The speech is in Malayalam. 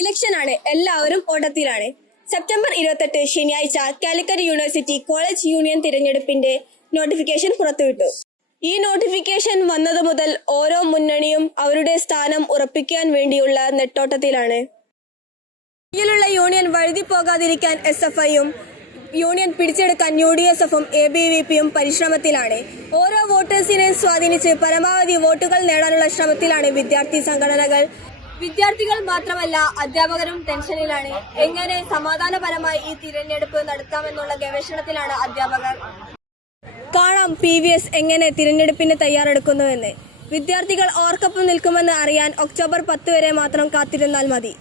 ഇലക്ഷനാണ്, എല്ലാവരും ഓട്ടത്തിലാണ്. സെപ്റ്റംബർ 28 ശനിയാഴ്ച കാലിക്കറ്റ് യൂണിവേഴ്സിറ്റി കോളേജ് യൂണിയൻ തിരഞ്ഞെടുപ്പിന്റെ നോട്ടിഫിക്കേഷൻ പുറത്തുവിട്ടു. ഈ നോട്ടിഫിക്കേഷൻ വന്നതു മുതൽ ഓരോ മുന്നണിയും അവരുടെ സ്ഥാനം ഉറപ്പിക്കാൻ വേണ്ടിയുള്ള നെട്ടോട്ടത്തിലാണ്. കയ്യിലുള്ള യൂണിയൻ വഴുതി പോകാതിരിക്കാൻ SFIയും യൂണിയൻ പിടിച്ചെടുക്കാൻ UDSFും ABVPയും പരിശ്രമത്തിലാണ്. ഓരോ വോട്ടേഴ്സിനെയും സ്വാധീനിച്ച് പരമാവധി വോട്ടുകൾ നേടാനുള്ള ശ്രമത്തിലാണ് വിദ്യാർത്ഥി സംഘടനകൾ. വിദ്യാർത്ഥികൾ മാത്രമല്ല, അധ്യാപകരും ടെൻഷനിലാണ്. എങ്ങനെ സമാധാനപരമായി ഈ തിരഞ്ഞെടുപ്പ് നടത്താമെന്നുള്ള ഗവേഷണത്തിലാണ് അധ്യാപകർ. കാണാം PVS എങ്ങനെ തിരഞ്ഞെടുപ്പിന് തയ്യാറെടുക്കുന്നുവെന്ന്. വിദ്യാർത്ഥികൾ ആർക്കൊപ്പം നിൽക്കുമെന്ന് അറിയാൻ ഒക്ടോബർ 10 വരെ മാത്രം കാത്തിരുന്നാൽ മതി.